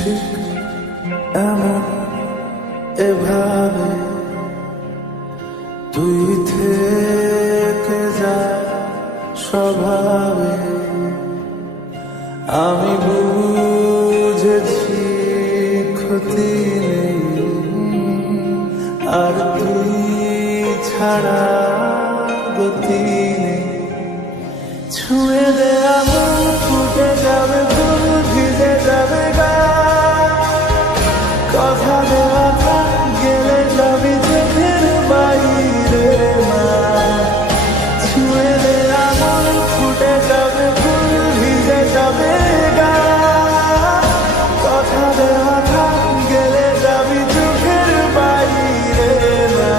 ঠিক এমন এভাবে তুই থেকে যা স্বভাবে। আমি বুঝেছি ক্ষতি নেই, আর তুই ছাড়া গতি নেই। ছুঁয়ে দে আমার, ফুটে যাবে ফুল, ভিজে যাবে গা। কথা দেওয়া থাক, গেলে যাবি চোখের বাইরে না। ছুঁয়ে দে আমার, ফুটে যাবে ফুল, ভিজে যাবে গা। কথা দেওয়া থাক, গেলে যাবি চোখের বাইরে না।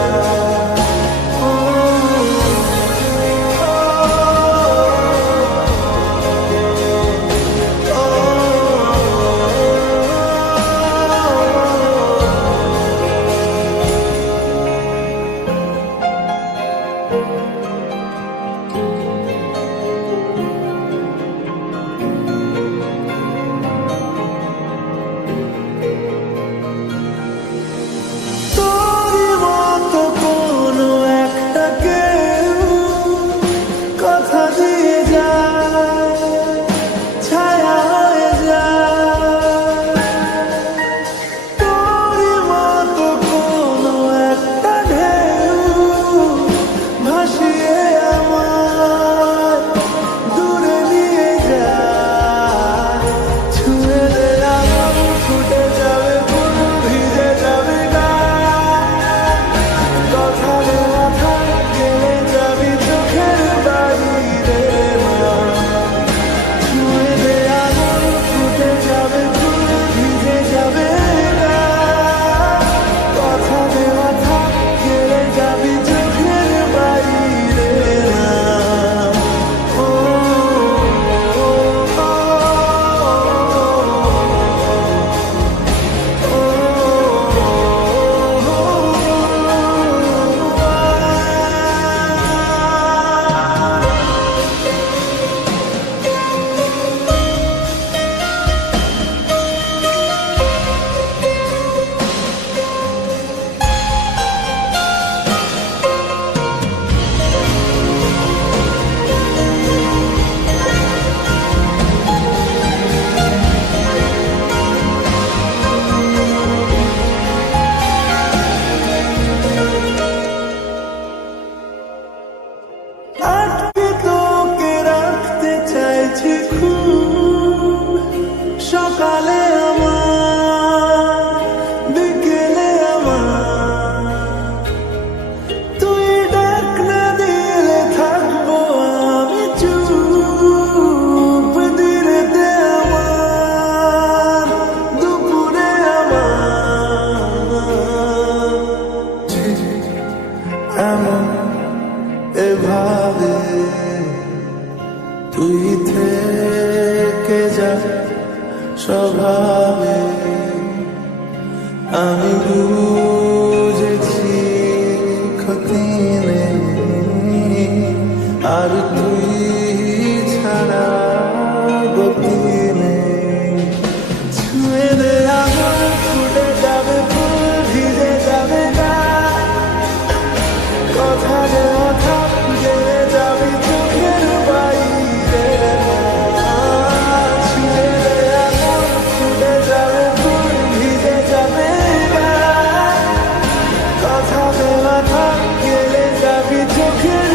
সকালে আমার, বিকেলে আমার, তুই ডাক না দিলে থাকবো আমি চুপ। দিনেতে আমার, দুপুরে আমার, ঠিক এমন এভাবে তুই থেকে যা স্বভাবে। আমি বুঝেছি ক্ষতি নেই, আর তুই ছাড়া গতি নেই। ছুঁয়ে দে আমার, ফুটে যাবে ফুল, ভিজে যাবে গা। কথা দেওয়া থাক, গেলে যাবি চোখের বাইরে না। ছুঁয়ে দে আমার, ফুটে যাবে ফুল, ভিজে যাবে গা। কথা দেওয়া থাক, গেলে যাবি চোখের